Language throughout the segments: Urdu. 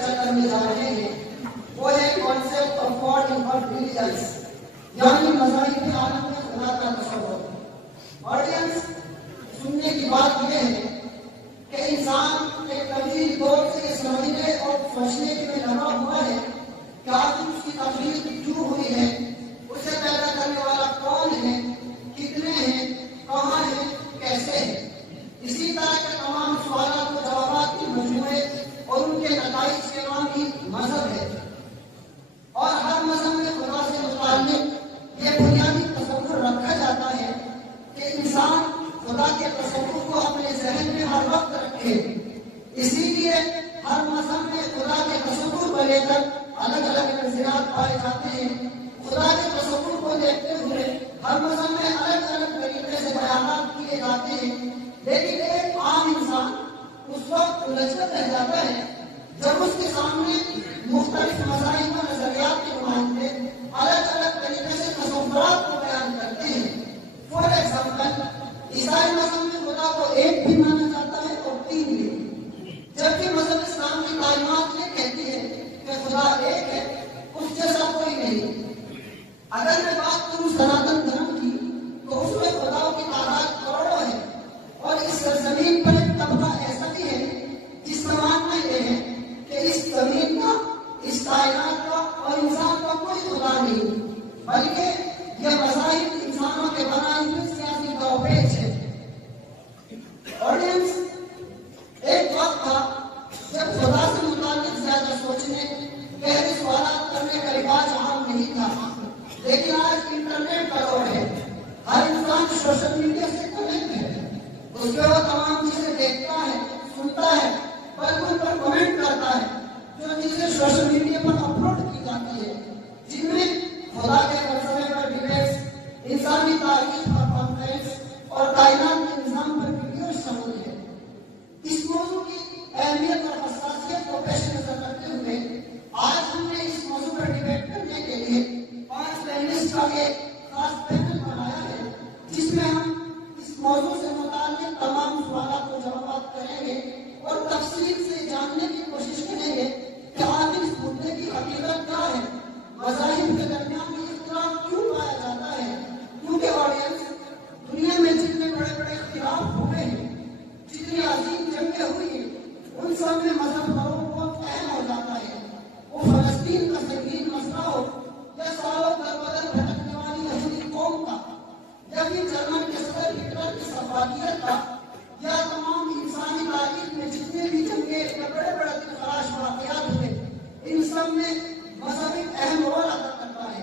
چرچا کرنے جا رہے ہیں وہ ہے concept of God in all religions, یعنی مذاہب عالم میں خدا کا تصور۔ آڈینس، سننے کی بات یہ ہے کہ انسان ایک طویل دور سے یہ سمجھنے اور سوچنے میں لگا ہوا ہے کہ آخر اس کی تخلیق کیوں ہوئی ہے، اسے پیدا کرنے والا کون ہے، کتنے ہیں، کہاں ہے، کیسے ہے۔ اسی طرح کے تمام سوالات و جوابات کے مجموعے اور ان کے نتائج کے نام ہی مذہب ہے، اور ہر مذہب میں خدا سے متعلق یہ بنیادی تصور رکھا جاتا ہے کہ انسان خدا کے تصور کو اپنے ذہن میں ہر وقت رکھے۔ اسی لیے ہر مذہب میں خدا کے تصور کو لے کر الگ الگ نظریات پائے جاتے ہیں۔ خدا کے تصور کو دیکھتے ہوئے ہر مذہب میں الگ الگ طریقے سے بیانات کیے جاتے ہیں، لیکن ایک عام انسان اس وقت الجھتا رہ جاتا ہے جب اس کے سامنے مختلف مذاہب و نظریات کے نمائندے الگ الگ طریقے سے تصورات کو بیان کرتے ہیں۔ فار ایگزامپل، عیسائی مذہب میں خدا کو ایک بھی مانا جاتا ہے اور تین بھی، جبکہ مذہب اسلام کی تعلیمات یہ کہتی ہے کہ خدا ایک ہے، اس جیسا کوئی نہیں۔ اگر میں بات کروں سناتن دھرم کی تو اس میں خداؤں کی تعداد کروڑوں ہے، اور اس سرزمین پر ایک طبقہ ایسا بھی ہے جس کا ماننا یہ ہے کہ اس زمین کا، اس کائنات کا اور انسان کا کوئی خدا نہیں، بلکہ یہ مذاہب انسانوں کے بنائے ہوئے سیاسی داؤپیچ ہے۔ آڈینس، ایک وقت تھا جب خدا سے متعلق زیادہ سوچنے، گہرے سوالات کرنے کا رواج عام نہیں تھا، لیکن آج انٹرنیٹ کا دور ہے، ہر انسان سوشل میڈیا سے کنیکٹ ہے، اس پہ وہ تمام چیزیں دیکھتا ہے، سنتا ہے، بلکہ ان پر کمنٹ کرتا ہے، جو چیزیں سوشل میڈیا پر اپلوڈ کی جاتی ہے، جن میں خدا کے فلسفے پر ڈیبیٹس، انسانی تاریخ پر کانفرنس اور کائنات کے نظام پر ویڈیوز شامل ہے۔ اس موضوع کی اہمیت اور حساسیت کو پیش نظر رکھتے ہوئے آج ہم نے اس موضوع پر ڈیبیٹ کرنے کے لیے 5 پینلسٹ کا ایک خاص پینل بنایا ہے، جس میں ہم اس موضوع سے متعلق تمام سوالات و جوابات کریں گے اور تفصیل سے جاننے کی کوشش کریں گے کہ آخر اس مدعے کی حقیقت کیا ہے، مذاہب کے درمیان بھی اختلاف کیوں پایا جاتا ہے، کیونکہ آڈینس، دنیا میں جتنے بڑے بڑے اختلاف ہوئے ہیں، جتنی عظیم جنگیں ہوئی ہیں، ان سب میں مذہب کا رول بہت اہم ہو جاتا ہے۔ وہ فلسطین کا سنگین مسئلہ ہو، یا سالوں در بدر بھٹکنے والی یہودی قوم کا، یا پھر جرمن کے صدر ہٹلر کی سفاکیت کا، یا تمام انسانی تاریخ میں جتنے بھی جنگیں یا بڑے بڑے خلاش واقعات ہوئے، ان سب میں مذہب ایک اہم رول ادا کرتا ہے۔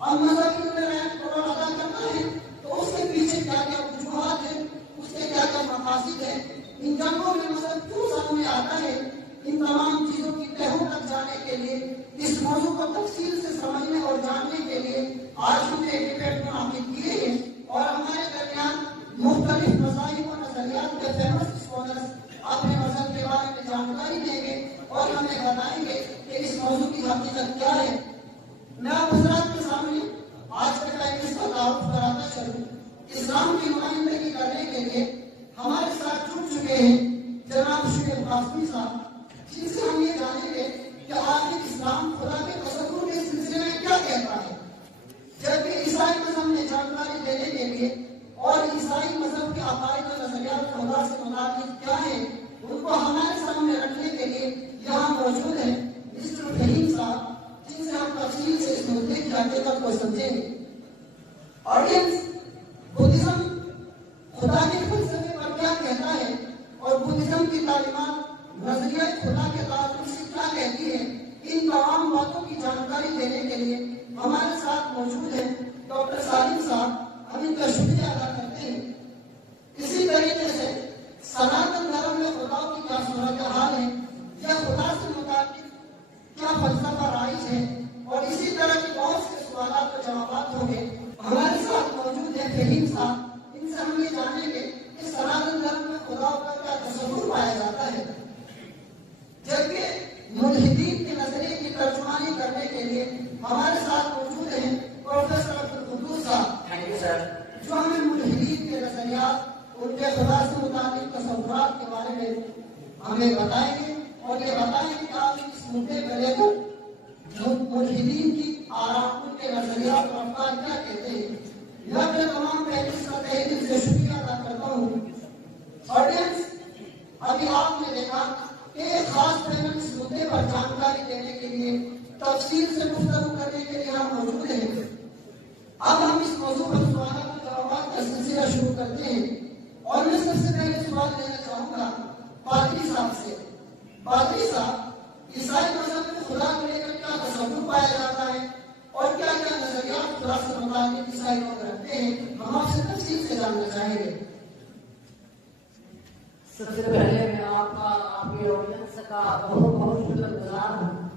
اب مذہب رول ادا کرتا ہے تو اس کے پیچھے کیا کیا وجوہات ہیں، اس کے کیا کیا مقاصد ہیں، ان جنگوں میں مذہب کیوں سامنے آتا ہے، ان تمام چیزوں کی تہوں تک جانے کے لیے، اس موضوع کو تفصیل سے سمجھنے اور جاننے کے لیے آج ہم نے ڈیبیٹ منعقد کیے ہیں، اور ہمارے درمیان مختلف مذاہب و نظریات کے فیمس اسکالرز اپنے مذہب کے بارے میں جانکاری دیں گے اور ہمیں بتائیں گے کہ اس موضوع کی حقیقت کیا ہے۔ میں آپ حضرات کے سامنے آج کے پینلسٹ کا تعارف کراتا چلوں۔ اسلام کی نمائندگی کرنے کے لیے ہمارے ساتھ جڑ چکے ہیں جناب شعیب قاسمی صاحب، جن سے ہم یہ جانیں گے کہ آخر اسلام خدا کے تصور کے سلسلے میں کیا کہتا ہے، جبکہ عیسائی مذہب میں جانکاری دینے کے لیے اور عیسائی مذہب کے عقائد و نظریات خدا سے متعلق کیا ہے، ان کو ہمارے سامنے رکھنے کے لیے یہاں موجود ہیں مسٹر فہیم صاحب، جن سے ہم تفصیل سے اس مدعے کی حقیقت کو سمجھیں گے۔ آڈینس، بدھزم خدا کے فلسفے پر کیا کہتا ہے اور بدھزم کی تعلیمات نظریہ خدا کے تعلق سے کیا کہتی ہے، ان تمام باتوں کی جانکاری دینے کے لیے ہمارے ساتھ موجود ہیں ڈاکٹر سالم صاحب، ہم ان کا شکریہ ادا کرتے ہیں۔ اسی طریقے سے سناتن دھرم میں خدا کی کیا صورتحال ہے، یا خدا سے متعلق کیا فلسفہ رائج ہے، اور اسی طرح کی بہت سے سوالات و جوابات ہوں گے۔ ہمارے ساتھ موجود ہیں فہیم صاحب، ان سے ہم یہ جانیں گے کہ سناتن دھرم میں خدا کا کیا تصور پایا جاتا ہے، جبکہ ملحدین کے نظریے کی ترجمانی کرنے کے لیے ہمارے ساتھ موجود ہیں پروفیسر عبدالقدوس صاحب، تھینک یو سر، جو ہمیں ملحدین کے نظریات، ان کے خدا سے متعلق تصورات کے بارے میں ہمیں بتائیں گے۔ اور یہ بتائیں کہ آپ اس مدعے کو لے کر جو ملحدین کی آراء ان کے نظریات اور افکار کیا کہتے ہیں. میں اپنے تمام پینلسٹ کا تہہ دل سے شکریہ ادا کرتا ہوں. آڈینس، ابھی آپ نے دیکھا کہ ایک خاص پینل اس مدعے پر جانکاری دینے کے لیے، تفصیل سے گفتگو کرنے کے لیے ہم موجود ہیں. اب ہم اس موضوع پر سوالات و جوابات کا سلسلہ شروع کرتے ہیں، اور میں سب سے پہلے سوال لینا چاہوں گا پادری صاحب سے. پادری صاحب، عیسائی مذہب میں خدا کو لے کر کیا تصور پایا جاتا ہے اور کیا کیا نظریات خدا سے متعلق عیسائی لوگ رکھتے ہیں؟ ہم آپ سے تفصیل سے جاننا چاہیں گے. سب سے پہلے میں آپ کی آڈینس کا بہت بہت شکر گزار ہوں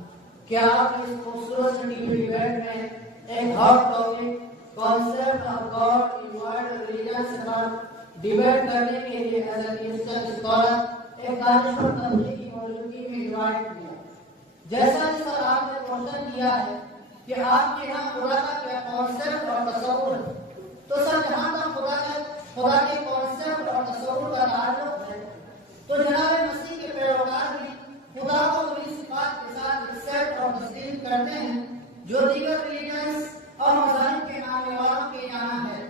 کہ آپ اس خوبصورت ڈیبیٹ میں ایک hot topic concept of God in world religions پر ڈیبیٹ کرنے کے لیے ایز اے کرسچن اسکالر ایک دانشور تبلیغ کی موجودگی میں انوائٹ کیا. جیسا کہ سر آپ نے کوشچن کیا ہے کہ آپ کے یہاں خدا کا کیا کانسیپٹ اور تصور ہے، تو سر جہاں تک خدا کے کانسیپٹ اور تصور کا تعلق ہے تو جناب مسیح کے پیروکار بھی خدا کو انہی صفات کے ساتھ ایکسپٹ اور تسلیم کرتے ہیں جو دیگر ریلیجنس اور مذاہب کے ماننے والوں کے یہاں ہے.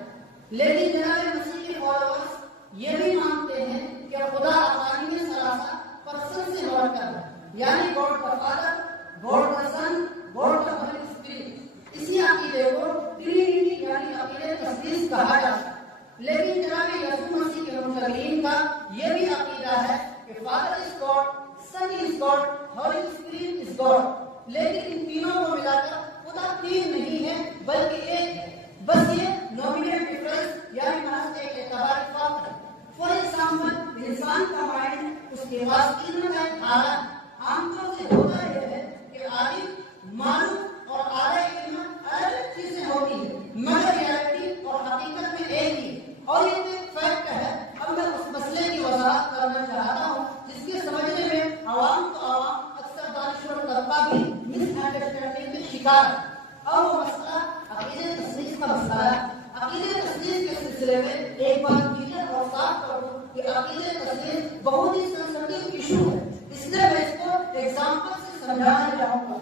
لیکن جناب مسیح کے فالوورز یہ بھی مانتے ہیں کہ خدا اقانیم ثلاثہ پرسن سے بڑھ کر ہے، یعنی گاڈ کا فادر، گاڈ کا سن، گاڈ کا ہولی اسپرٹ. اسی عقیدے کو ٹرینٹی یعنی عقیدہ تثلیث کہا جاتا ہے. لیکن جناب یسوع مسیح کے منکرین کا یہ بھی عقیدہ ہے کہ father is God, son is God, holy spirit is God. لیکن ان تینوں کو ملا کر خدا تین نہیں ہے بلکہ ایک ہے، بس یہ نومینل ڈفرنس یعنی محض ایک اعتباری فرق ہے. فار ایگزامپل، انسان کا مائنڈ اس کے پاس علم کا ایک آلہ ہے. عام طور سے ہوتا یہ ہے کہ عالم، معلوم اور اعلیٰ علم الگ چیزیں ہوتی ہیں مگر ریالٹی اور حقیقت میں ایک ہی، اور یہ ایک فیکٹ ہے. اب میں اس مسئلے کی وضاحت کرنا چاہتا ہوں جس کے سمجھنے میں عوام تو عوام اکثر دانشور طبقہ بھی مس انڈرسٹینڈنگ میں شکار ہے. اور وہ مسئلہ عقیدہ تثلیث کا مسئلہ ہے. عقیدہ تثلیث کے سلسلے میں ایک بات کلیئر اور صاف کر دوں کہ عقیدہ تثلیث بہت ہی سینسٹیو ایشو ہے، اس لیے میں اس کو ایگزامپل سے سمجھانا چاہوں گا.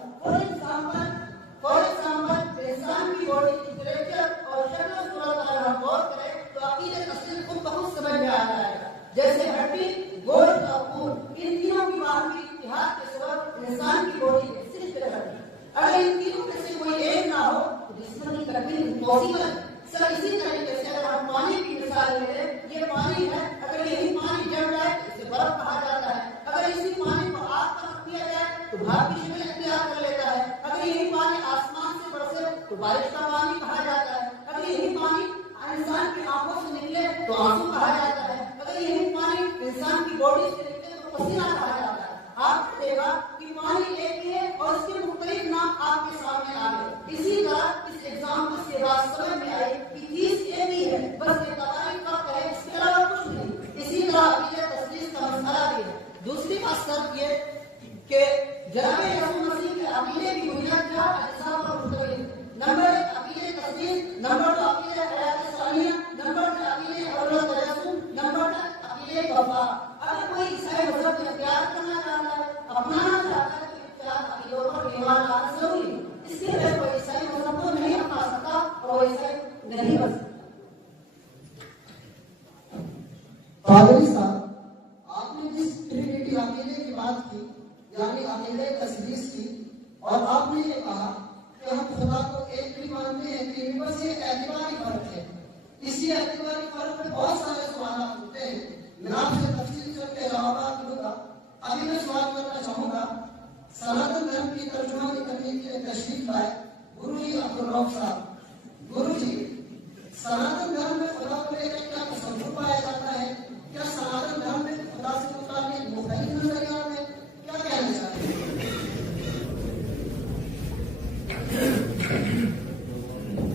فار ایگزامپل انسان کی باڈی کی ٹیمپریچر اور شکل و صورت اگر ہم غور کریں تو عقیدہ تثلیث کو بہت سمجھ میں آ جائے گا. جیسے ہڈی، گوشت اور خون، ان تینوں کی باہمی اتحاد کے سبب انسان کی باڈی ایگزسٹ کرتی ہے. اگر ان تینوں میں سے کوئی ایک نہ ہو تو جسم کی تکمیل امپاسبل ہے. سر اسی طریقے سے اگر ہم پانی کی مثال لے لیں، یہ پانی ہے، اگر یہی پانی جم جائے تو اسے برف کہا جاتا ہے. اگر اسی پانی کو آگ پر رکھ دیا جائے تو بھاپ کی شکل اختیار کر لیتا ہے. اگر یہی پانی آسمان سے برسے تو بارش کا پانی کہا جاتا ہے. اگر یہی پانی انسان کی آنکھوں سے نکلے تو آنسو کہا جاتا ہے. اگر یہی پانی انسان کی باڈی سے نکلے تو پسینہ کہا جاتا ہے. آپ دیکھا کہ پانی ایک ہی ہے اور اس کے مختلف نام آپ کے سامنے آ گئے. اسی طرح اس ایگزامپل سے بات سمجھ میں آئی کہ چیز ایک ہی ہے، بس یہ تباہی فرق ہے، اس کے علاوہ کچھ نہیں. اسی طرح عقیدہ تثلیث کا مسئلہ بھی ہے. دوسری بات سر یہ کہ جناب یسوع مسیح کے عقیدے کی بنیاد کیا اجزاء پر مشتمل ہے. نمبر ایک عقیدہ تثلیث، نمبر دو عقیدہ حیات ثانیہ، نمبر تین عقیدہ اولاد تجسم، نمبر چار عقیدہ وفا. اگر کوئی عیسائی مذہب کو اختیار کرنا چاہتا ہے، اپنانا چاہتا ہے تو چار عقیدوں پر ایمان لانا ضروری ہے. اس کے لیے کوئی عیسائی مذہب کو نہیں اپنا سکتا اور عیسائی نہیں بن سکتا. پادری صاحب، آپ نے جس ٹرینٹی عقیدے کی بات کی یعنی عقیدہ تثلیث کی، اور آپ نے یہ کہا کہ ہم خدا کو ایک بھی مانتے ہیں کہ بس یہ اعتباری فرق ہے. اسی اعتباری فرق میں بہت سارے سوالات ہوتے ہیں. میں آپ سے تفصیل سے ان کے جوابات دوں گا. ابھی میں سوال کرنا چاہوں گا سناتن دھرم کی ترجمانی کرنے کے لیے تشریف لائے گرو جی عبدالرؤف صاحب. گرو جی، سناتن دھرم میں خدا کو لے کر کیا تصور پایا جاتا ہے؟ کیا سناتن دھرم میں خدا سے متعلق مختلف نظریات ہیں؟ کیا کہنا چاہتے ہیں؟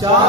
4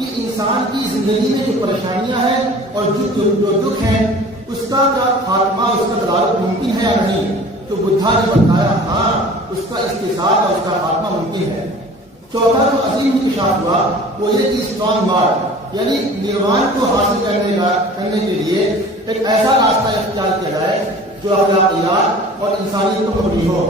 کہ انسان کی زندگی میں جو پریشانیاں ہیں اور جو دکھ ہیں اس کا خاتمہ، اس کا تدارک ممکن ہے یا نہیں؟ تو بدھا نے بتایا ہاں، اس کا استحصال اور اس کا خاتمہ ممکن ہے۔ چوتھا جو عظیم انکشاف ہوا وہ یہ کہ اسٹرانگ مارڈ، یعنی نروان کو حاصل کرنے کے لیے ایک ایسا راستہ اختیار کیا جائے جو اخلاقیات اور انسانیت کو مبنی ہو،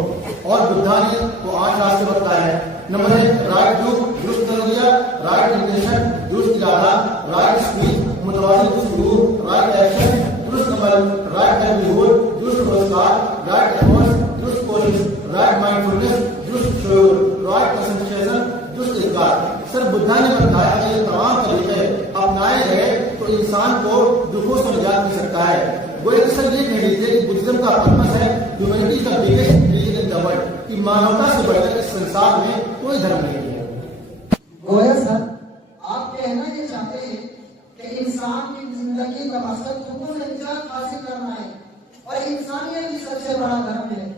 اور بدھا نے وہ 8 راستے بتائے ہیں۔ نمبر 1 رائٹ ڈو، درست نظریہ، رائٹ انٹینشن، درست ارادہ، رائٹ اسپیچ، متوازن سلوک، رائٹ ایکشن، درست عمل، رائٹ لائیولیہوڈ، درست روزگار، رائٹ ایفرٹس، درست کوشش، رائٹ مائنڈفلنس، درست شعور، رائٹ کنسنٹریشن، درست اقرار۔ سر بدھا نے بتایا کہ یہ تمام طریقے اپنائے گئے تو انسان کو دکھوں سے نجات مل سکتا ہے۔ وہ ایک سر یہ کہہ لیجیے کہ بدھزم کا پرپس ہے ہیومینٹی کا biggest religion in the world, کہ مانوتا سے بڑھ کر اس سنسار میں کوئی دھرم نہیں ہے۔ گویا سر آپ کہنا یہ چاہتے ہیں کہ انسان کی زندگی کا مقصد دکھوں سے نجات حاصل کرنا ہے اور انسانیت ہی سب سے بڑا دھرم ہے،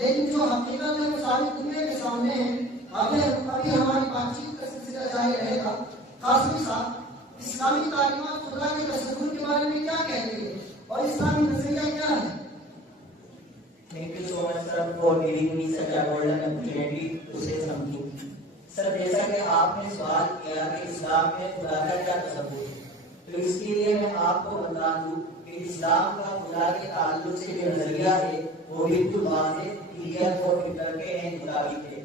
لیکن جو حقیقت ہے وہ ساری دنیا کے سامنے ہے۔ ابھی ہماری بات چیت کا سلسلہ جاری رہے گا۔ قاسمی صاحب، اسلامی تعلیمات خدا کے تصور کے بارے میں کیا کہتے ہیں اور اسلامی نظریہ کیا ہے؟ Thank you so much sir for giving me such a golden opportunity to say something. سر جیسا کہ آپ نے سوال کیا کہ اسلام میں خدا کا کیا تصور ہے، تو اس کے لیے میں آپ کو بتا دوں کہ اسلام کا خدا کے تعلق سے جو نظریہ ہے وہ بالکل واضح، کلیئر اور فطرت کے مطابق ہے۔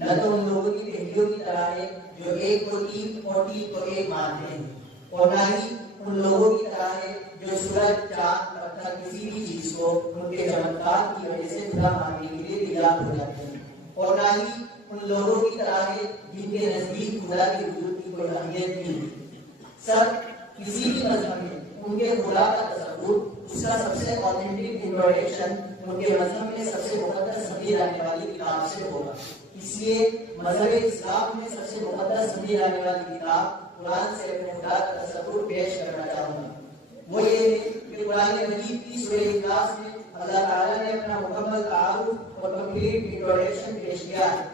نہ تو ان لوگوں کی پہلیوں کی طرح ہے جو ایک کو تین اور تین کو ایک مانتے ہیں، اور نہ ہی ان لوگوں کی طرح ہے جو سورج، چاند، پتھر کسی بھی چیز کو ان کے چمتکار کی وجہ سے خدا ماننے کے لیے تیار ہو جاتے ہیں، اور نہ ہی ان لوگوں کی طرح ہے جن کے نزدیک خدا کے وجود کی کوئی اہمیت نہیں ہے۔ سب کسی بھی مذہب میں ان کے خدا کا تصور، اس کا سب سے آتھینٹک انٹروڈکشن ان کے مذہب میں سب سے مقدس سمجھی جانے والی کتاب سے ہوگا۔ اس لیے مذہب اسلام میں سب سے مقدس سمجھی جانے والی کتاب قرآن سے اپنے خدا کا تصور پیش کرنا چاہوں گا۔ وہ یہ ہے کہ قرآن مجید کی سورہ اخلاص میں اللہ تعالیٰ نے اپنا مکمل تعارف اور کمپلیٹ انٹروڈکشن پیش کیا ہے۔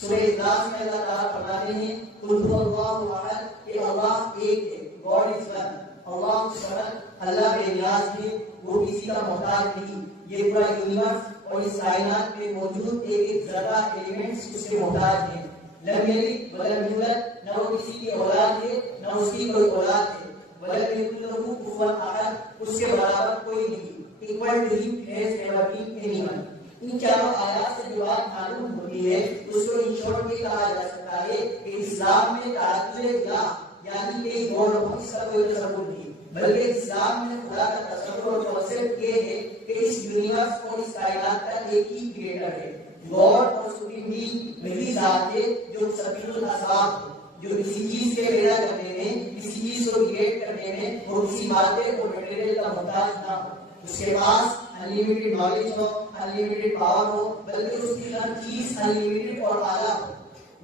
سورہ اخلاص میں اللہ تعالیٰ فرماتے ہیں قل هو اللہ احد، کہ اللہ ایک ہے، گاڈ از ون، اللہ الصمد، اللہ بے نیاز ہے، وہ کسی کا محتاج نہیں۔ یہ پورا یونیورس اور اس کائنات میں موجود ایک ایک ذرہ ایلیمنٹس اس کے محتاج ہیں۔ لم یلد ولم یولد، نہ وہ کسی کی اولاد ہے نہ اس کی کوئی اولاد ہے۔ ولم یکن لہ کفوا احد، اس کے برابر کوئی نہیں۔ Equal to him has never been anyone. ان چاروں آیات سے جو بات معلوم ہوتی ہے اس کو ان شارٹ میں کہا جا سکتا ہے کہ اسلام میں تعدد الہ یعنی کہ گاڈ آف اس کا کوئی تصور نہیں، بلکہ اسلام میں خدا کا تصور اور کانسیپٹ یہ ہے کہ اس یونیورس اور اس کائنات کا ایک ہی کریٹر ہے۔ گاڈ اور سپریم بینگ وہی ذات ہے جو سبیل الاسباب ہے، جو کسی چیز کے پیدا کرنے میں، کسی چیز کو کریٹ کرنے میں اور کسی مادے اور مٹیریل کا محتاج نہ ہو، اس کے پاس انلیمیٹڈ نالج ہو، انلیمیٹڈ پاور ہو، بلکہ اس کی ہر چیز انلیمیٹڈ اور اعلیٰ ہو،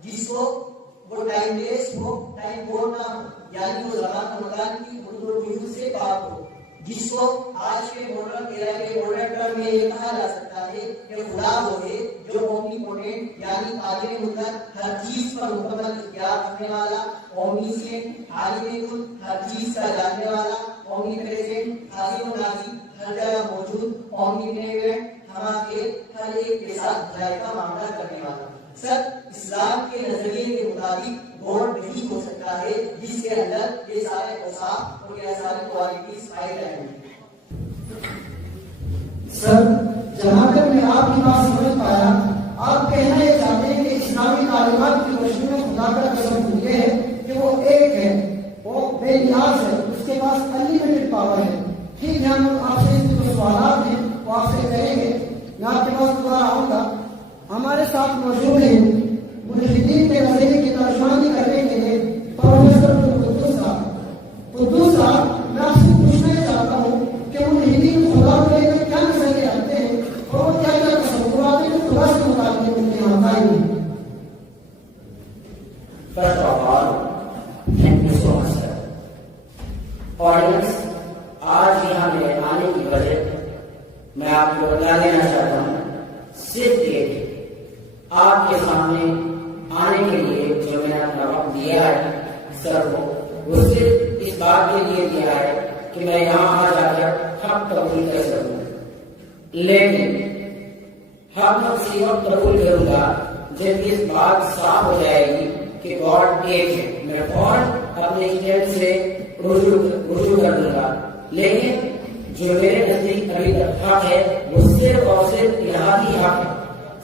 جس کو وہ ٹائم لیس ہو، ٹائم بورڈ نہ ہو، یعنی وہ زمان و مکان کی حدود و حدود سے پاک ہو، جس کو آج کے ماڈرن ایرا کے ماڈرن ٹرم میں یہ کہا جا سکتا ہے کہ خدا وہ ہے جو اومنی پوٹینٹ یعنی قادر مطلق، ہر چیز پر مکمل اختیار رکھنے والا، اومنیسینٹ، عالم کل، ہر چیز کا جاننے والا، اومنی پریزنٹ، حاضر و ناظر، ہر جگہ موجود، اومنی بینیولنٹ، ہر ایک کے ساتھ بھلائی کا معاملہ کرنے والا۔ سر اسلام کے نظریے کے مطابق گاڈ نہیں ہو سکتا ہے جس کے اندر یہ سارے اوصاف اور یہ سارے کوالٹیز پائی جائیں گی۔ سر جہاں تک میں آپ کی بات سمجھ پایا، آپ کہنا یہ چاہتے ہیں کہ اسلامی تعلیمات کی روشنی میں خدا کا تصور یہ ہے کہ وہ ایک ہے، وہ بے نیاز ہے، اس کے پاس انلیمیٹڈ پاور ہے۔ ٹھیک ہے، ہم آپ سے اس کے جو سوالات ہیں وہ آپ سے کریں گے۔ میں آپ کے پاس دوبارہ آؤں گا۔ ہمارے ساتھ موجود ہیں ملحدین کے نظریے کی ترجمانی کرنے کے لیے پروفیسر قدوس صاحب۔ قدوس صاحب، میں آپ سے پوچھنا چاہتا ہوں کہ ملحدین خدا کو لے کر کیا نظریے رکھتے ہیں اور وہ کیا کیا تصورات ہیں خدا سے متعلق ان کے یہاں قائم ہیں؟ First of all, thank you so much, sir. Audience, آج یہاں میرے آنے کی وجہ میں آپ کو بتا دینا چاہتا ہوں، صرف یہ کہ آپ کے سامنے آنے کے لیے جو میں نے اپنا وقت دیا ہے، سر وہ صرف اس بات کے لیے دیا ہے کہ میں یہاں آ جا کر حق قبول کر سکوں، لیکن حق میں اسی وقت قبول کروں گا جب اس بات صاف ہو جائے گی کہ گاڈ ایک ہے، میں فوراً اپنے اسٹینڈ سے رجوع کر دوں گا۔ لیکن جو میرے نزدیک ابھی تک حق ہے وہ صرف اور صرف الہی حق ہے۔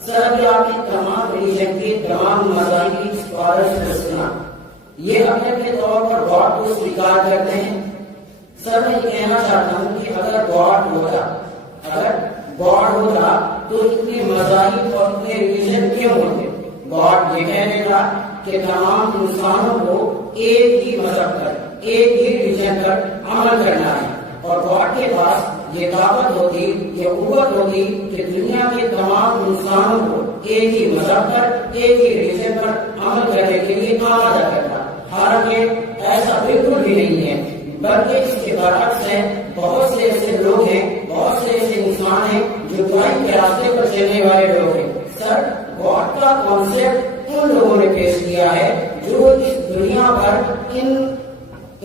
سر ابھی آپ نے تمام ریلیجن کے تمام مذاہب کی اسکالرز کو سنا، یہ اپنے اپنے طور پر گاڈ کو سویکار کرتے ہیں۔ سر میں یہ کہنا چاہتا ہوں کہ اگر گاڈ ہوتا تو اتنے مذاہب اور اتنے ریلیجن کیوں ہوتے؟ گاڈ یہ کہنے کا کہ تمام انسانوں کو ایک ہی مذہب پر، ایک ہی ریلیجن پر عمل کرنا ہے، اور گاڈ کے پاس یہ طاقت ہوتی، یہ قوت ہوتی کہ دنیا کے تمام انسانوں کو ایک ہی مذہب پر، ایک ہی ریلیجن پر عمل کرنے کے لیے آمادہ کرتا۔ حالانکہ ایسا بالکل بھی نہیں ہے، بلکہ اس کے برعکس ہے۔ بہت سے ایسے لوگ ہیں، بہت سے ایسے انسان ہیں جو برائی کے راستے پر چلنے والے لوگ ہیں۔ سر گاڈ کا کانسیپٹ ان لوگوں نے پیش کیا ہے جو اس دنیا پر ان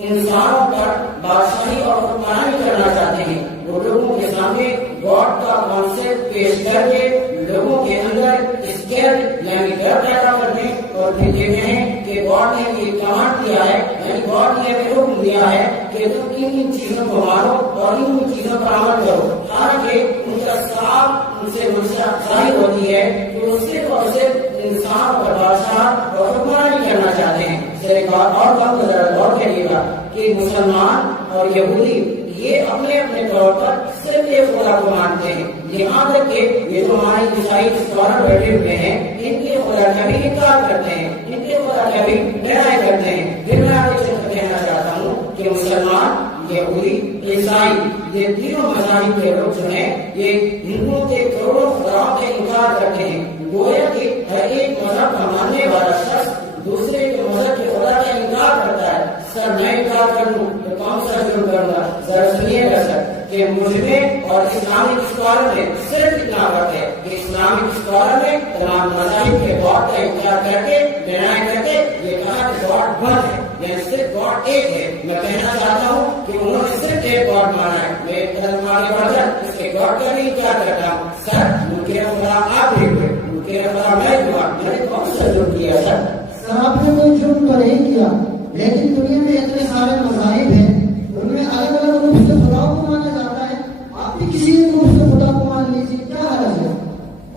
انسانوں پر بادشاہی اور حکمرانی کرنا چاہتے ہیں۔ وہ لوگوں کے سامنے گاڈ کا کانسیپٹ پیش کر کے لوگوں کے اندر اسکیئر یعنی ڈر پیدا کرنے اور پھر کہتے ہیں کہ گاڈ نے یہ کمانڈ دیا ہے، یعنی گاڈ نے یہ حکم دیا ہے کہ تم ان چیزوں کو مانو اور ان چیزوں پر عمل کرو۔ حالانکہ ان کا صاف ان سے منشا ظاہر ہوتی ہے کہ وہ صرف اور صرف انسان پر بادشاہ اور حکمرانی کرنا چاہتے ہیں۔ ایک بات اور کم غور کریے گا کہ مسلمان اور یہودی یہ اپنے اپنے طور پر صرف ایک خدا کو مانتے ہیں، یہاں تک کہ یہ جو ہمارے عیسائی اسکالر بیٹھے ہوئے ہیں ان کے خدا کا بھی انکار کرتے ہیں، ان کے خدا کا بھی ڈینائی کرتے ہیں۔ پھر میں آپ سے کہنا چاہتا ہوں کہ مسلمان، یہودی، عیسائی یہ تینوں مذاہب کے لوگ جو ہیں یہ ہندوؤں کے کروڑوں خداؤں کے انکار کرتے ہیں۔ گویا کہ ہر ایک مذہب کا ماننے والا شخص دوسرے کے مذہب کے خدا کا انکار کرتا ہے۔ سر میں انکار کروں تو کون سا جرم کروں گا؟ ذرا سنیے گا سر کہ مجھ میں اور اسلامک اسکالر میں صرف اتنا فرق ہے کہ اسلامک اسکالر نے تمام مذاہب کے گاڈ کا انکار کر کے ڈینائی کر کے یہ کہا کہ گاڈ ون ہے، یعنی صرف گاڈ ایک ہے۔ میں کہنا چاہتا ہوں کہ انہوں نے صرف ایک گاڈ مانا ہے، میں ایک قدم آگے بڑھ کر اس کے گاڈ کا بھی انکار کرتا ہوں۔ سر ملک خدا آپ بھی ہوئے، ملک خدا میں ہوا، میں نے کون سا جرم کیا سر؟ سر آپ نے کوئی جرم تو نہیں کیا، لیکن دنیا میں اتنے سارے مذاہب ہیں، ان میں الگ الگ روپ سے خدا کو مانا جاتا ہے، آپ بھی کسی ایک روپ سے خدا کو مان لیجیے، کیا حرج ہے؟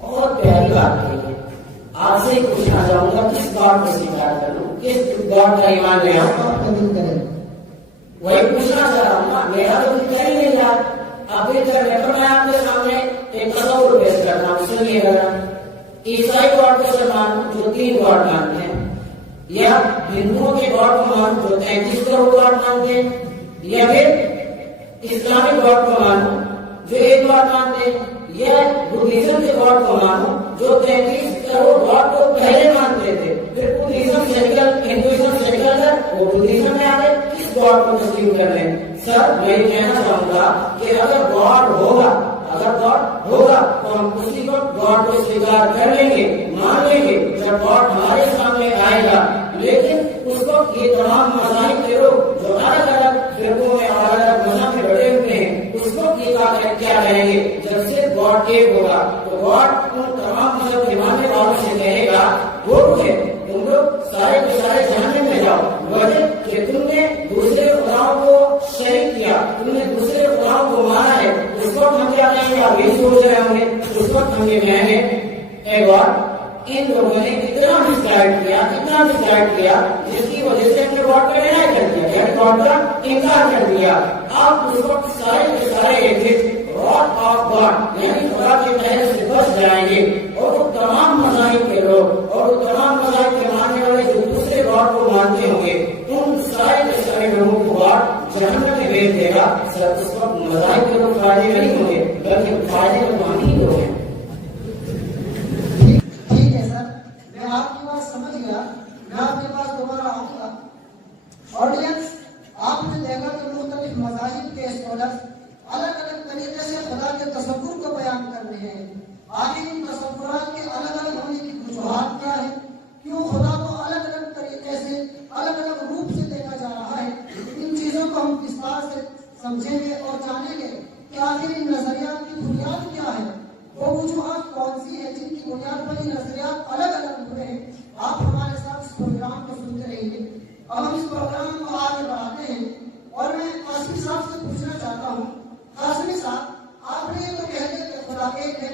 بہت پیاری بات ہے۔ آپ سے پوچھنا چاہوں گا کس گاڈ کو سویکار کروں، کس گاڈ کا ایمان لے آؤں؟ آپ قبول کریں۔ وہی پوچھنا چاہ رہا ہوں نا، میرا تو کچھ کر ہی نہیں یار۔ ابھی تک میں آپ کے سامنے ایک تصور پیش کرتا ہوں، سنیے گا۔ عیسائی گاڈ کو سے مانوں جو 3 گاڈ مانتے ہیں، یا ہندوؤں کے گاڈ کو مانوں جو 33 کروڑ گاڈ مانتے ہیں، یا پھر اسلامک گاڈ کو مانوں جو 1 گاڈ مانتے ہیں، یا بدھزم کے گاڈ کو مانوں جو 33 کروڑ گاڈ کو پہلے مانتے تھے، پھر بدھزم سے نکل ہندوازم سے نکل کر وہ بدھزم میں آ گئے، کس گاڈ کو تسلیم کر لیں؟ سر میں یہ کہنا چاہوں گا کہ اگر گاڈ ہوگا تو ہم اسی وقت گاڈ کو سویکار کر لیں گے، مان لیں گے جب گاڈ ہمارے سامنے آئے گا۔ لیکن اس وقت یہ تمام مذاہب کے لوگ جو الگ الگ فرقوں میں اور الگ مذہب میں بڑے ہوئے ہیں، اس وقت یہ کیا کہیں گے؟ جب صرف گاڈ ایک ہوگا تو گاڈ ان تمام مذہب کے ماننے والوں سے کہے گا وہ ہے تم لوگ سارے کے سارے جہنم میں جاؤ، وجہ کہ تم نے دوسرے خداؤں کو شریک کیا، تم نے دوسرے خداؤں کو مانا ہے۔ اس وقت ہم کیا کہیں گے؟ آپ یہی سوچ رہے ہوں گے، اس وقت ہم یہ کہیں گے ایک بار ان لوگوں نے اتنا ڈسکائڈ کیا جس کی وجہ سے ہم نے گاڈ کا ڈینائی کر دیا، یعنی گاڈ کا انکار کر دیا۔ آپ اس وقت سارے کے سارے ایتھیسٹ راڈ آف گاڈ یعنی خدا کے قہر سے بچ جائیں گے، اور وہ تمام مذاہب کے لوگ اور وہ تمام مذاہب کے ماننے والے جو دوسرے گاڈ کو مانتے ہوں گے ان سارے کے سارے لوگوں کو گاڈ جہنم میں بھیج دے گا۔ سر اس وقت مذاہب کے لوگ فائدے نہیں ہوں گے بلکہ فائدے میں پانی لوگ ہیں۔ ٹھیک ہے سر، میں آپ کی بات سمجھ گیا، میں آپ کے پاس دوبارہ آؤں گا۔ آڈینس، آپ نے دیکھا کہ مختلف مذاہب کے اسکالرز الگ الگ طریقے سے خدا کے تصور کو بیان کر رہے ہیں۔ آخر ان تصورات کے الگ الگ ہونے کی وجوہات کیا ہے؟ کیوں خدا کو الگ الگ طریقے سے الگ الگ روپ سے آپ ہمارے ساتھ اس پروگرام کو سنتے رہیے. اب ہم اس پروگرام کو آگے بڑھاتے ہیں اور میں قاسمی صاحب سے پوچھنا چاہتا ہوں. قاسمی صاحب، آپ نے یہ تو کہہ دیا کہ خدا ایک ہے،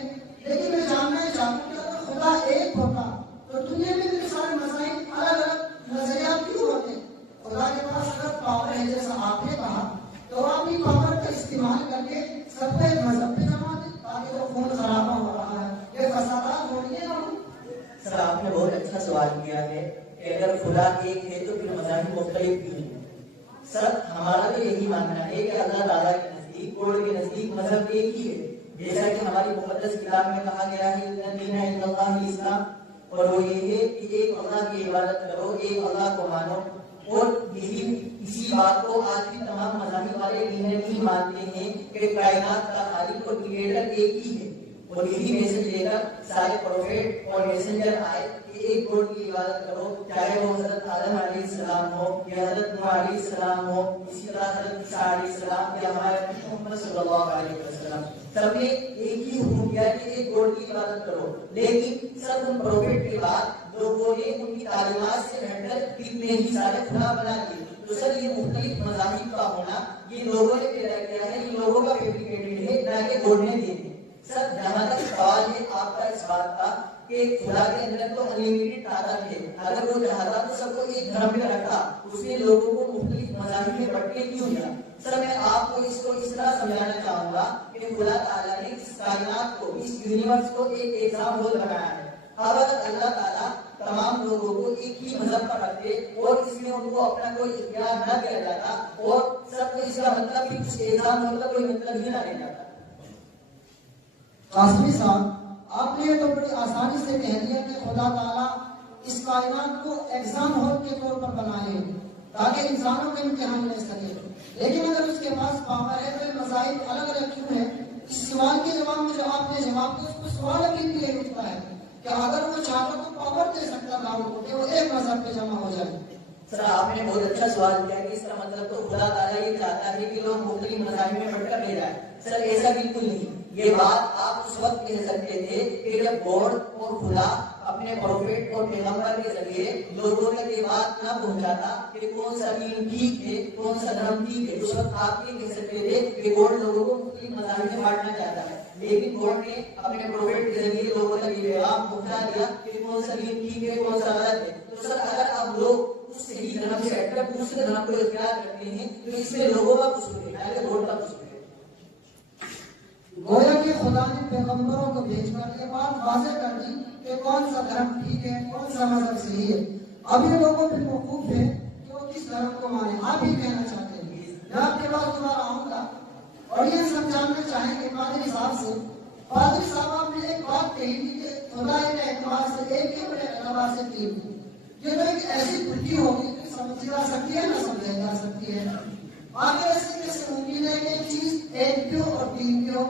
لیکن میں جاننا چاہتا ہوں کہ اگر خدا ایک ہوتا تو دنیا میں اتنے سارے مذاہب الگ الگ نظریات کیوں ہوتے؟ خدا کے پاس اگر پاور ہے جیسا آپ نے کہا تو اپنی پاور کا استعمال کر کے سب کو ایک مذہب پہ جما دے تاکہ وہ خون خرابہ ہو رہا ہے، یہ فسادات ہو رہی ہے نا. سر آپ نے بہت اچھا سوال کیا ہے کہ اگر خدا ایک ہے تو پھر مذاہب مختلف کیوں ہیں؟ سر ہمارا تو یہی ماننا ہے کہ اللہ تعالیٰ کے نزدیک، گوڈ کے نزدیک مذہب ایک ہی ہے. جیسا کہ ہماری مقدس کتاب میں کہا گیا ہے ان دین عند اللہ الاسلام، اور وہ یہ ہے کہ ایک اللہ کی عبادت کرو، ایک اللہ کو مانو. اور اسی بات کو آج بھی تمام مذاہب والے بھی مانتے ہیں کہ کائنات کا خالق اور کریٹر ایک ہی ہے. اور یہی میسج لے کر سارے پروفیٹ اور میسنجر آئے کہ ایک گوڈ کی عبادت کرو، چاہے وہ حضرت آدم علیہ السلام ہو یا حضرت نوح علیہ السلام ہو، اسی طرح حضرت عیسیٰ علیہ السلام یا ہمارے محمد صلی اللہ علیہ وسلم. سب نے ایک ہی حکم کیا کہ ایک گوڈ کی عبادت کرو. لیکن سب ان پروفیٹ کے بعد لوگوں نے ان کی تعلیمات سے ہٹ کر کتنے ہی سارے خدا بنا دیے. تو سر یہ مختلف مذاہب کا ہونا یہ لوگوں نے پیدا کیا ہے، یہ لوگوں کا فیبریکیٹڈ ہے، نہ کہ گوڈ نے دیے. سر جہاں تک سوال ہے آپ کا اس بات کا کہ خدا کے اندر تو انلمیٹڈ طاقت ہے، اگر وہ چاہتا تو سب کو ایک دھرم میں رکھا، اس نے لوگوں کو مختلف مذاہب میں بٹنے کیوں دیا؟ سر میں آپ کو اس کو اس طرح سمجھانا چاہوں گا کہ خدا تعالیٰ نے اس کائنات کو، اس یونیورس کو ایک ایسا ماحول بنایا ہے. اب اگر اللہ تعالیٰ تمام لوگوں کو ایک ہی مذہب پر رکھتے اور اس میں ان کو اپنا کوئی اختیار نہ دیا جاتا اور سب کو اس کا مطلب بھی کچھ ایسا ماحول کا کوئی مطلب ہی نہ لے جاتا. قاسمی صاحب، آپ نے تو بڑی آسانی سے کہہ دیا کہ خدا تعالیٰ اس کائنات کو ایگزام ہال کے طور پر بنائے تاکہ انسانوں کے امتحان لے سکے. لیکن اگر اس کے پاس پاور ہے تو یہ مذاہب الگ الگ کیوں ہیں؟ اس سوال کے جواب میں جو آپ نے جواب دیا اس کو سوال ابھی بھی یہ اٹھتا ہے کہ اگر وہ چاہتا تو پاور دے سکتا تھا ان کو کہ وہ ایک مذہب پہ جمع ہو جائے. سر آپ نے بہت اچھا سوال کیا کہ اس کا مطلب تو خدا تعالیٰ یہ چاہتا ہے کہ لوگ مختلف مذاہب میں بٹ کر لے جائیں. سر ایسا بالکل نہیں. یہ بات آپ اس وقت کہہ سکتے تھے کہ جب گوڈ اور خدا اپنے پروفیٹ اور پیغمبر کے ذریعے لوگوں تک یہ بات نہ پہنچاتا کہ کون سا دین ٹھیک ہے، کون سا دھرم ٹھیک ہے. اس وقت آپ یہ کہہ سکتے تھے کہ گوڈ لوگوں کو مختلف مذاہب میں بانٹنا چاہتا ہے. لیکن گوڈ نے اپنے پروفیٹ کے ذریعے لوگوں تک یہ پیغام پہنچا دیا کہ کون سا دین ٹھیک ہے، کون سا غلط ہے. تو سر اگر اب لوگ اس صحیح دھرم سے ہٹ کر دوسرے دھرم کو اختیار کرتے ہیں تو اس میں لوگوں کا قصور ہے، نہ کہ گوڈ کا قصور ہے. گویا کہ خدا نے پیغمبروں کو بھیج کر یہ بات واضح کر دی کہ کون سا دھرم ٹھیک ہے، کون سا مذہب صحیح ہے. اب یہ لوگوں پہ موقوف ہے کہ وہ کس دھرم کو مانے. آپ ہی کہنا چاہتے ہیں. میں آپ کے پاس دوبارہ آؤں گا اور یہ سب جاننا چاہیں گے پادری صاحب سے. پادری صاحب، آپ نے ایک بات کہی تھی کہ خدا کے اعتبار سے ایک ہے اور اعتبار سے تین. یہ تو ایک ایسی پھٹی ہوگی کہ سمجھی جا سکتی ہے، نہ سمجھی جا سکتی ہے. آگے ایسے کیسے ممکن ہے کہ چیز ایک بھی ہو اور تین بھی ہو؟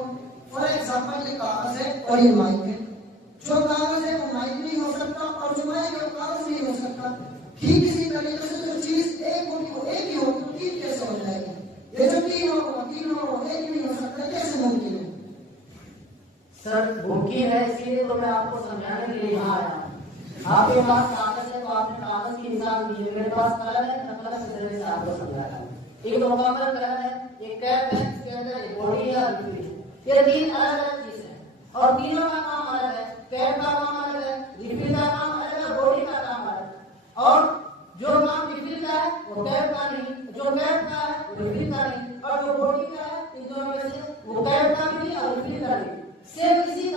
فار ایگزامپل یہ کاغذ ہے اور یہ مائک ہے. جو کاغذ ہے وہ مائک نہیں ہو سکتا اور جو مائک ہے وہ کاغذ نہیں ہو سکتا. ٹھیک اسی طریقے سے جو چیز ایک ہوگی وہ ایک ہی ہوگی تو تین کیسے ہو جائے گی؟ یہ جو تین ہوگا تین ہوگا وہ ایک نہیں ہو سکتا. کیسے ممکن ہے؟ سر ممکن ہے، اسی لیے تو میں آپ کو سمجھانے کے لیے یہاں آیا ہوں. آپ کے پاس کاغذ ہے تو آپ نے کاغذ کی مثال دی ہے، میرے پاس قلم ہے، میں قلم کے ذریعے سے آپ کو سمجھایا ہوں. ایک تو مکمل قلم ہے، ایک کیپ ہے، اس کے اندر ایک بوڈی ہے اور لکوڈ ہے. یہ تین الگ الگ چیز ہے اور تینوں کا کام الگ ہے. کیپ کا کام الگ ہے، ریفل کا کام الگ ہے، بوڈی کا کام الگ ہے. اور جو کام ریفل کا ہے وہ کیپ کا نہیں، جو کیپ کا ہے وہ ریفل کا نہیں، اور جو بوڈی کا ہے ان دونوں میں سے وہ کیپ کا بھی نہیں اور ریفل کا نہیں. صرف اسی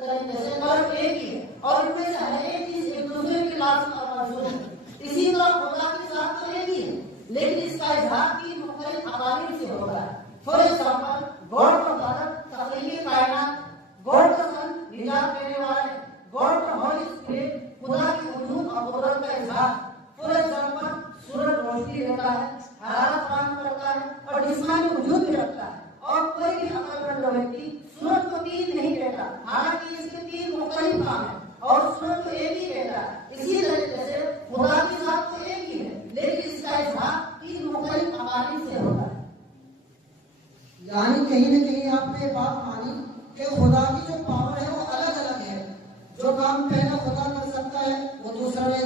طریقے سے کلر ایک ہی ہے اور ان میں سے ہر ایک چیز ایک دوسرے کے لازم اور ملزوم ہے. اسی طرح خدا کے ساتھ تو ایک ہی ہے لیکن اس کا اظہار تین مختلف عوامل سے ہوتا ہے. فار ایگزامپل گاڈ کا غضب تخلیقی کائنات، گاڈ کا سن نجات دینے والے، گاڈ کا ہولی اسپرٹ خدا کی وجود اور قدرت کا اظہار. فار ایگزامپل سورج روشنی دیتا ہے، حرارت فراہم کرتا ہے اور جسمانی وجود بھی رکھتا ہے. اور کوئی بھی عقل مند ویکتی سورج کو تین نہیں کہتا، حالانکہ اس کے تین مختلف کام ہیں اور سورج کو ایک ہی کہتا ہے. اسی طریقے سے خدا کے ساتھ تو ایک ہی ہے لیکن اس کا اظہار تین مختلف عوامل سے ہوتا ہے. یعنی کہیں نہ کہیں آپ نے بات مانی کہ خدا کی جو پاور ہے وہ الگ الگ ہے. جو کام پہلا خدا کر سکتا ہے وہ دوسرا نہیں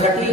30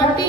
30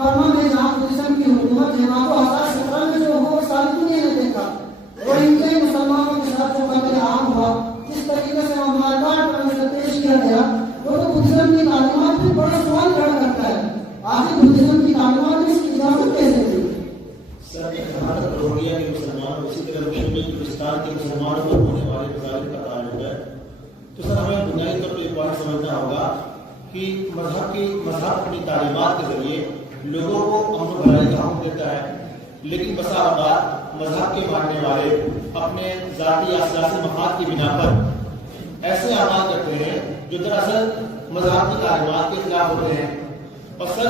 برما میں جہاں بدھزم کی حکومت ہے وہاں 2017 میں جو ہو سال دنیا نے دیکھا اور ان کے مسلمانوں کے ساتھ جو قتل عام ہوا جس طریقے سے وہ مارکاٹ پر اسے پیش کیا گیا وہ تو بدھزم کی تعلیمات بھی بڑا سوال کھڑا کرتا ہے. آخر بدھزم کی تعلیمات نے اس کی اجازت کیسے دی؟ سر جہاں تک روہنگیا کے مسلمان اسی طرح مشرقی ہندوستان کے مسلمانوں پر ہونے والے مظالم کا تعلق ہے تو سر ہمیں بنیادی طور پر ایک بات سمجھنا ہوگا کہ مذہب اپنی تعلیمات کے ذریعے لوگوں کو امن و بھلائی کا حکم دیتا ہے، لیکن بسا اوقات مذہب کے ماننے والے اپنے ذاتی یا سیاسی مفاد کی بنا پر ایسے اعمال کرتے ہیں جو دراصل مذہب کی تعلیمات کے خلاف ہوتے ہیں. اور سر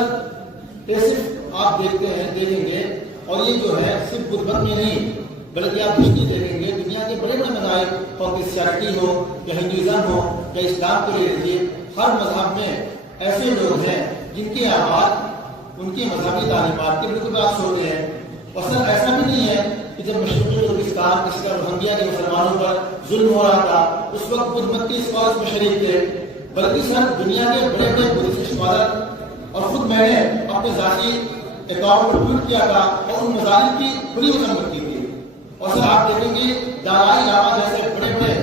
یہ صرف آپ دیکھیں گے اور یہ جو ہے صرف بدھ مت میں نہیں بلکہ آپ ہسٹری دیکھیں گے دنیا کے بڑے بڑے مذاہب کرسچینٹی ہو یا ہندوازم ہو یا اسلام کو لے لیجیے، ہر مذہب میں ایسے لوگ ہیں جن کے اعمال ان کی مذہبی تعلیمات کے بالکل برعکس ہوتے ہیں. اور سر ایسا بھی نہیں ہے کہ جب مشرقی ترکستان کسی کا روہنگیا کے مسلمانوں پر ظلم ہو رہا تھا اس وقت بدھ مت کی اسکالرس میں شریک تھے، بلکہ سر دنیا کے بڑے بڑے بدھسٹ اسکالر اور خود میں نے اپنے ذاتی اکاؤنٹ پر ٹویٹ کیا تھا اور ان مظالم کی بڑی مذمت کی تھی. اور سر آپ دیکھیں گے دلائی لاما جیسے بڑے بڑے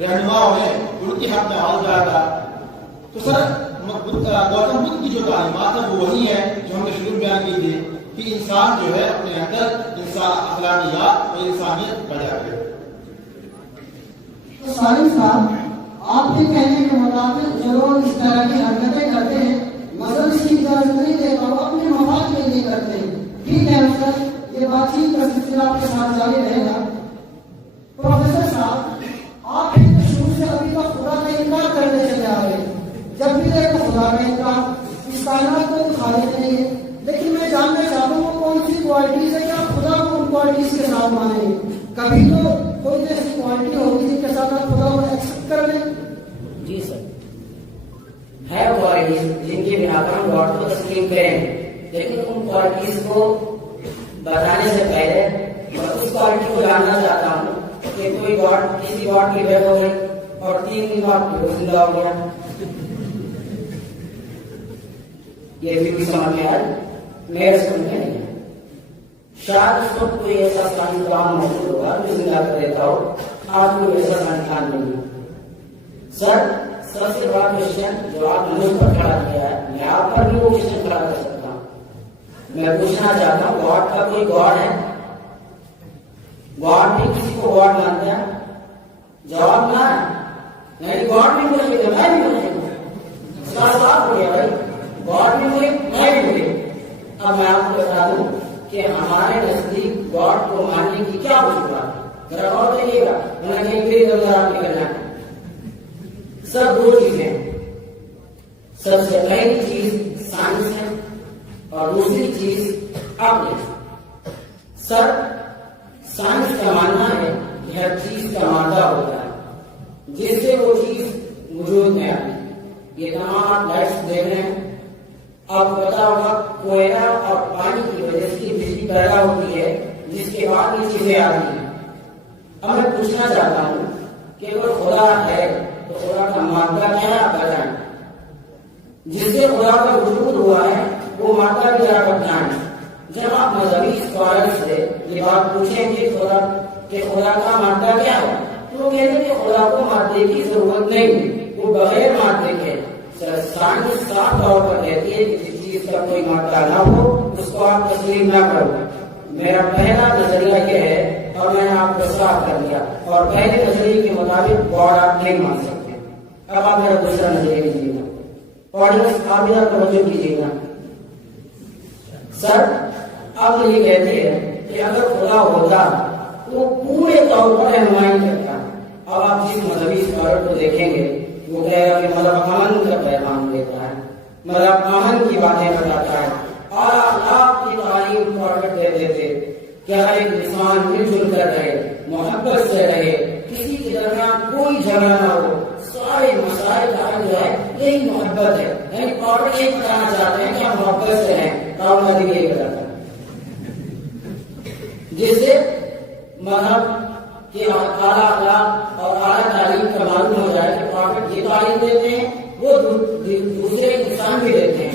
رہنما ہیں ان کے حق میں آواز جایا تھا. تو سر گوتم بدھ کی جو تعلیمات ہے وہ وہی ہے جو ہم نے شروع بیان کی تھی کہ انسان جو ہے اپنے اندر انسان اخلاقیات اور انسانیت پیدا کرے. تو سالم صاحب آپ کے کہنے کے مطابق جو لوگ اس طرح کی حرکتیں کرتے ہیں مذہب اس کی اجازت نہیں دیتا وہ اپنے مفاد کے لیے کرتے ہیں. ٹھیک ہے سر یہ بات چیت کا سلسلہ آپ کے ساتھ جاری رہے گا. پروفیسر صاحب آپ شروع سے ابھی تک خدا کا انکار کرنے چلے آ رہے ہیں. جب بھی دیکھو خدا کا انکار اس کائنات کو خالق نہیں ہے، لیکن میں جاننا چاہتا ہوں وہ کون سی کوالٹیز ہے کہ آپ خدا کو ان کوالٹیز کے ساتھ مانیں گے؟ کبھی تو کوئی ایسی کوالٹی ہوگی جن کے ساتھ آپ خدا کو ایکسپٹ کر لیں. جی سر ہے کوالٹیز جن کی بنا پر ہم گاڈ کو تسلیم کریں، لیکن ان کوالٹیز کو بتانے سے پہلے میں اس کوالٹی کو جاننا چاہتا ہوں کہ کوئی گاڈ کسی گاڈ کی ڈیتھ ہو گئی اور 3 دن بعد زندہ ہو گیا، یہ بھی سمجھ میں آئے؟ میرے سمجھ میں نہیں ہے. شاید اس وقت کوئی ایسا سائنسدان موجود ہوگا جو زندہ کر دیتا ہو، آج کوئی ایسا سائنسدان نہیں ہے. سر سب سے بڑا کوشچن جو آپ نے مجھ پر کھڑا کیا ہے میں آپ پر بھی وہ کوشچن کھڑا کر سکتا ہوں. میں پوچھنا چاہتا ہوں گاڈ کا کوئی گاڈ ہے؟ گاڈ بھی کسی کو گاڈ مانتے ہیں؟ جواب نہ ہے. نہیں گاڈ بھی مجھے میں بھی مجھے صاف ہو گیا بھائی، گاڈ بھی مجھے میں بھی مجھے. اب میں آپ کو بتا دوں کہ ہمارے نزدیک گاڈ کو ماننے کی کیا وجوہات ہے، ذرا اور دیکھیے گا ورنہ کہیں پھر ادھر آپ نکلنا ہے. سب 2 چیزیں، سب سے پہلی چیز سائنس ہے اور دوسری چیز عقل. سر سائنس کا ماننا ہے کہ ہر چیز کا مادہ ہوتا ہے جس سے وہ چیز وجود میں آتی. یہ تمام آپ لائٹس دیکھ رہے ہیں، آپ کو پتا ہوگا کوئلہ اور پانی کی وجہ سے بجلی پیدا ہوتی ہے جس کے بعد یہ چیزیں آتی ہیں. اب میں پوچھنا چاہتا ہوں کہ اگر خدا ہے تو خدا کا مادہ کیا ہے آپ بتائیں. جس سے خدا کا وجود ہوا ہے وہ مادہ بھی ذرا بتائیں. جب آپ مذہبی اسکالر سے یہ بات پوچھیں کہ خدا کا مادہ کیا ہے تو وہ کہتے ہیں کہ خدا کو مادے کی ضرورت نہیں، وہ بغیر مادے کے. سائنس صاف طور پر کہتی ہے کہ کسی چیز کا کوئی مادہ نہ ہو اس کو آپ تسلیم نہ کرو. میرا پہلا نظریہ یہ ہے اور میں نے آپ کو صاف کر دیا، اور پہلے نظریے کے مطابق گاڈ آپ نہیں مان سکتے. اب آپ میرا دوسرا نظریہ لیجیے گا، آڈینس آپ میرا توجہ کیجیے گا. سر اب یہ کہتے ہیں کہ اگر خدا ہوتا تو پورے طور پر رہنمائی کرتا. اب آپ جس مذہبی اسکالر کو دیکھیں گے وہ کہے گا کہ مذہب امن کا پیغام دیتا ہے، مذہب امن کی باتیں بتاتا ہے اور اخلاق کی تعلیم فارورڈ دیتے تھے کہ ہر ایک انسان مل جل کر رہے، محبت سے رہے، کسی کے درمیان کوئی جھگڑا نہ ہو، سارے مسائل کا حل جو ہے یہی محبت ہے. یعنی فارورڈ یہ بتانا چاہتے ہیں کہ ہم محبت سے رہیں. راہل گاندھی یہی بتاتا ہے جس سے مذہب کہ اعلیٰ اخلاق اور اعلیٰ تعلیم کا معلوم ہو جائے کہ پروفٹ یہ تعلیم دیتے ہیں وہ دوسرے انسان بھی دیتے ہیں.